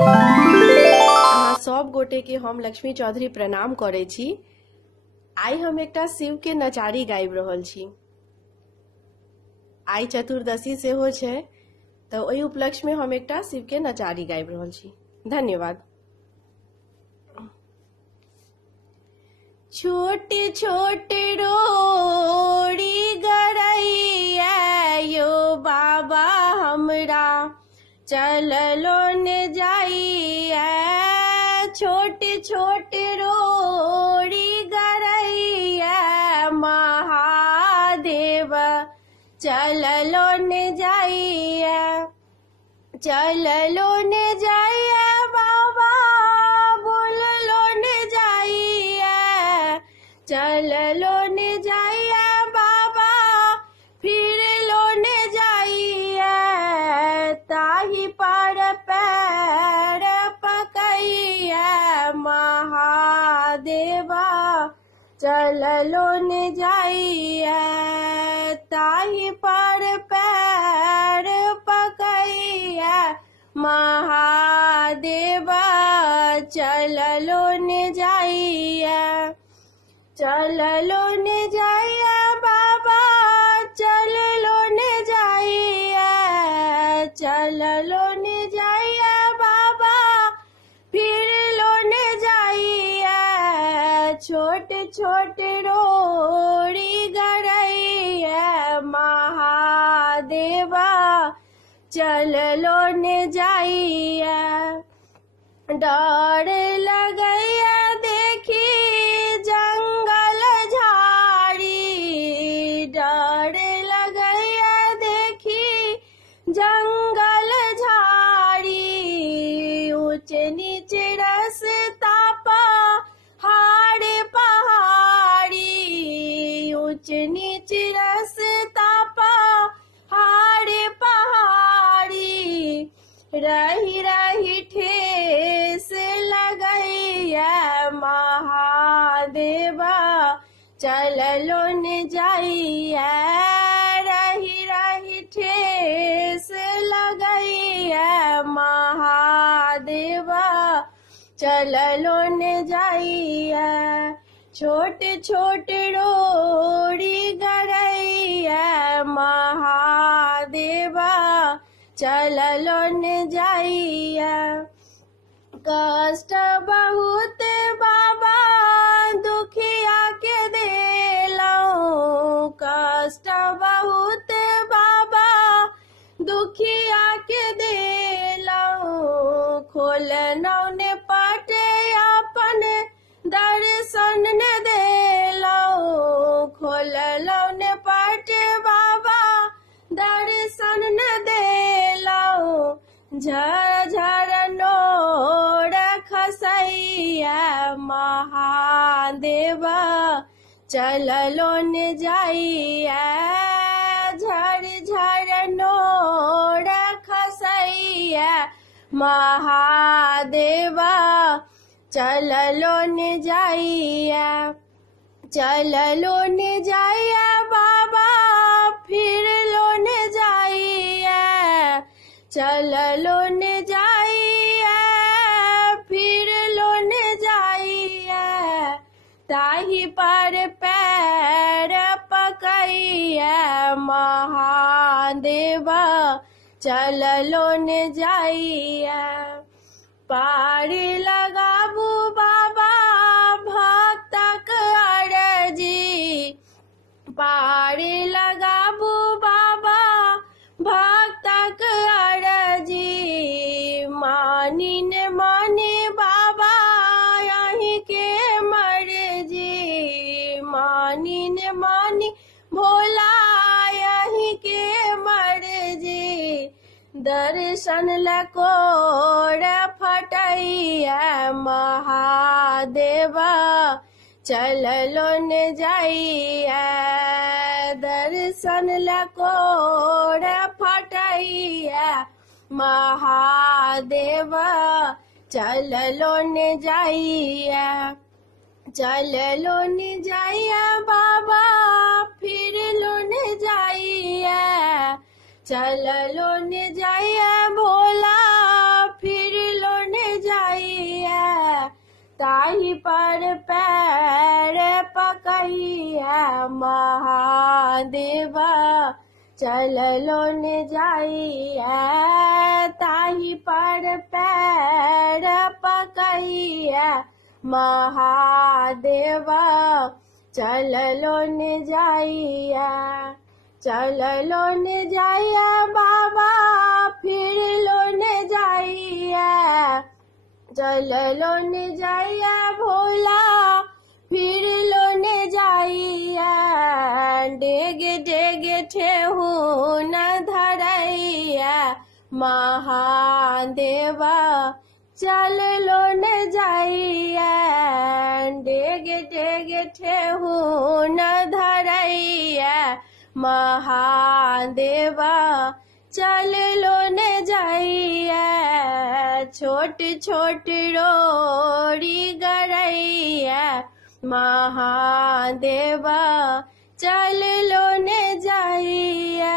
अहाँ सब गोटे के हम लक्ष्मी चौधरी प्रणाम करे छी। आई हम एकटा शिव के नचारी गाबि रहल छी। आई चतुर्दशी सेहो छै, तो ओहि उपलक्ष्य में हम एकटा शिव के नचारी गाबि रहल छी। धन्यवाद। छोटे छोटे रोड़ी गरैया यो बाबा हमरा चललो न जाइया। छोटे छोटे रोड़ी गरैया महादेव चललो न जाइया। चललो न जाइया बाबा बोललो न जाइया। चललो न जाइया बाबा फिर लो न जाइया। ताही पर पैर पकैया महादेवा चललो न जाइया। ताही पर पैर पकैया महादेवा चललो न जाइया। चललो न जाइया बाबा चललो न जाइया। चललो न जाइया बाबा फिर लो न जाइया। छोटे छोटे रोड़ी गरैया महादेवा चललो न जाइया। डर लगैया देखी जंगल झाड़ी। डर लगैया देखी जंगल झाड़ी। ऊंच नीच रास्ता पहाड़ पहाड़ी। ऊंच नीच रास्ता पहाड़ पहाड़ी। रही रही ठेस लगैया महादेवा चललो न जाइया। रही रही ठेस लगैया महादेवा चललो न जाइया। छोटे छोटे रोड़ी गरैया महादेवा चललो न जाइया। कष्ट बहुत बाबा दुखिया के देलौ। कष्ट बहुत बाबा दुखिया के देलौ। खोलनौ ने पाटे अपन दर्शन न देलौ। खोलनौ ने पाटे बाबा दर्शन न देलौ। झर नोर खसैया महादेवा चललो न जाइया। झर झर नोर खसैया महादेवा चललो न जाइया। चललो न जाइया बाबा फिर लो न जाइया। चललो न जाइया फिर लो न जाइया। ताही पर पैर पकैया महादेवा चललो न जाइया। पार लगाबू बाबा भक्तक अरजी। पार लगाबू बाबा भक्तक अरजी। मानी न मानी बाबा यहीं के मर्जी। मानी न मानी भोला यहीं के मर्जी। दर्शन लकोर फटैया महादेवा चललो न जाइया। दर्शन लकोर फटैया महादेवा चललो न जाइया। चललो न जाइया बाबा फिर लो न जाइया। चललो न जाइया भोला फिर लो न ताही पर पैर पकैया महादेव चललो ने जाइया ताही पर पैर पकैया महादेव चललो ने जाइया चललो ने जाइया बाबा फिर लो ने जाइया चललो ने जाइया भोला फिर लो ने जाइया डेगे डेगे ठेहू न धरैया महादेवा चल लो न जाइया डेगे डेगे ठेहू न धरैया महादेवा चल लो न जाइया छोट छोट रोड़ी गरैया महादेवा चल लो न जाइया